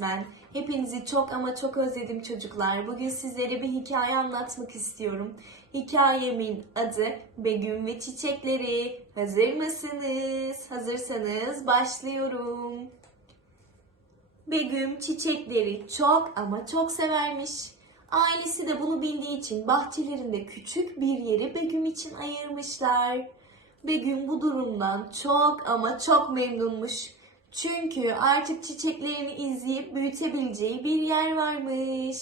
ben. Hepinizi çok ama çok özledim çocuklar. Bugün sizlere bir hikaye anlatmak istiyorum. Hikayemin adı Begüm ve Çiçekleri. Hazır mısınız? Hazırsanız başlıyorum. Begüm çiçekleri çok ama çok severmiş. Ailesi de bunu bildiği için bahçelerinde küçük bir yeri Begüm için ayırmışlar. Begüm bu durumdan çok ama çok memnunmuş. Çünkü artık çiçeklerini izleyip büyütebileceği bir yer varmış.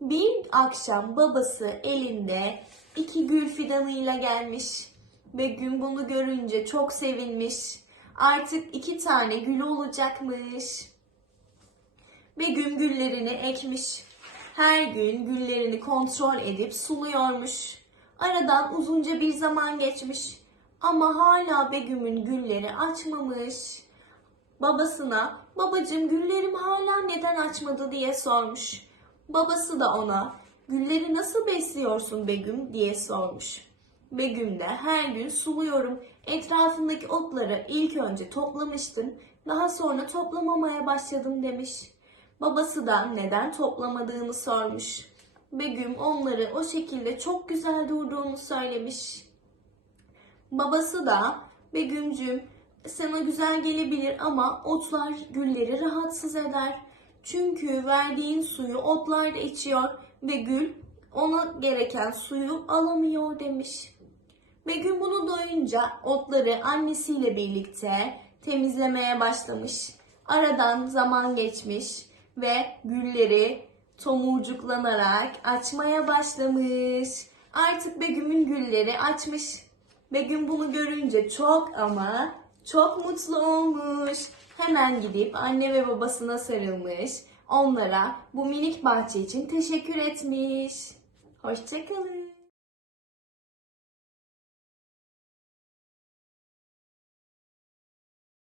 Bir akşam babası elinde iki gül fidanıyla gelmiş. Begüm bunu görünce çok sevinmiş. Artık iki tane gül olacakmış. Begüm güllerini ekmiş. Her gün güllerini kontrol edip suluyormuş. Aradan uzunca bir zaman geçmiş. Ama hala Begüm'ün gülleri açmamış. Babasına, babacığım güllerim hala neden açmadı diye sormuş. Babası da ona, gülleri nasıl besliyorsun Begüm diye sormuş. Begüm de her gün suluyorum. Etrafındaki otları ilk önce toplamıştım. Daha sonra toplamamaya başladım demiş. Babası da neden toplamadığını sormuş. Begüm onları o şekilde çok güzel durduğunu söylemiş. Babası da Begümcüm sana güzel gelebilir ama otlar gülleri rahatsız eder. Çünkü verdiğin suyu otlar da içiyor ve gül ona gereken suyu alamıyor demiş. Begüm bunu duyunca otları annesiyle birlikte temizlemeye başlamış. Aradan zaman geçmiş ve gülleri tomurcuklanarak açmaya başlamış. Artık Begüm'ün gülleri açmış. Begüm bunu görünce çok ama çok mutlu olmuş. Hemen gidip anne ve babasına sarılmış. Onlara bu minik bahçe için teşekkür etmiş. Hoşçakalın.